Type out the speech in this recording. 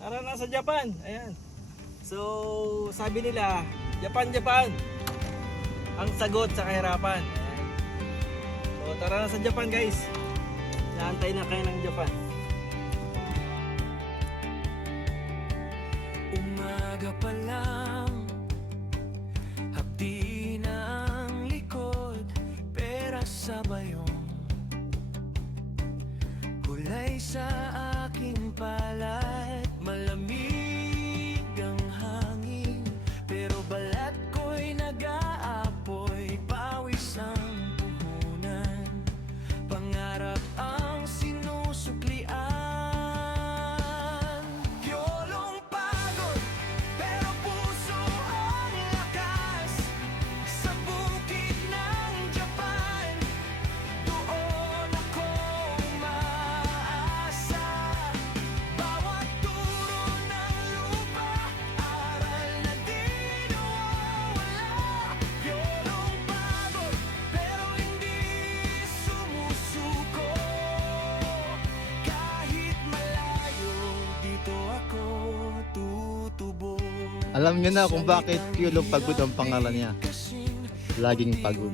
Tara na sa Japan. Ayan. So, sabi nila, Japan, Japan. Ang sagot sa kahirapan. Ayan. So, tara na sa Japan, guys. Naantay na kayo ng Japan. Umaga pa lang, hapdi na ang likod, pera sa bayong, kulay sa aking palad, malamig ang hangin, pero balat ko'y nag-aapoy, pawis ang puhunan, pangarap ang sinusuklian. Yolong pagod, pero puso ang lakas, sa bukid ng Japan, doon ako umaasa. Bawat turo ng lupa, aral na di nawawala. Yolong pagod, pero hindi sumusuko. Kahit malayo, dito ako tutubo. Alam niyo na kung bakit Kyulong Pagod ang pangalan niya. Laging pagod.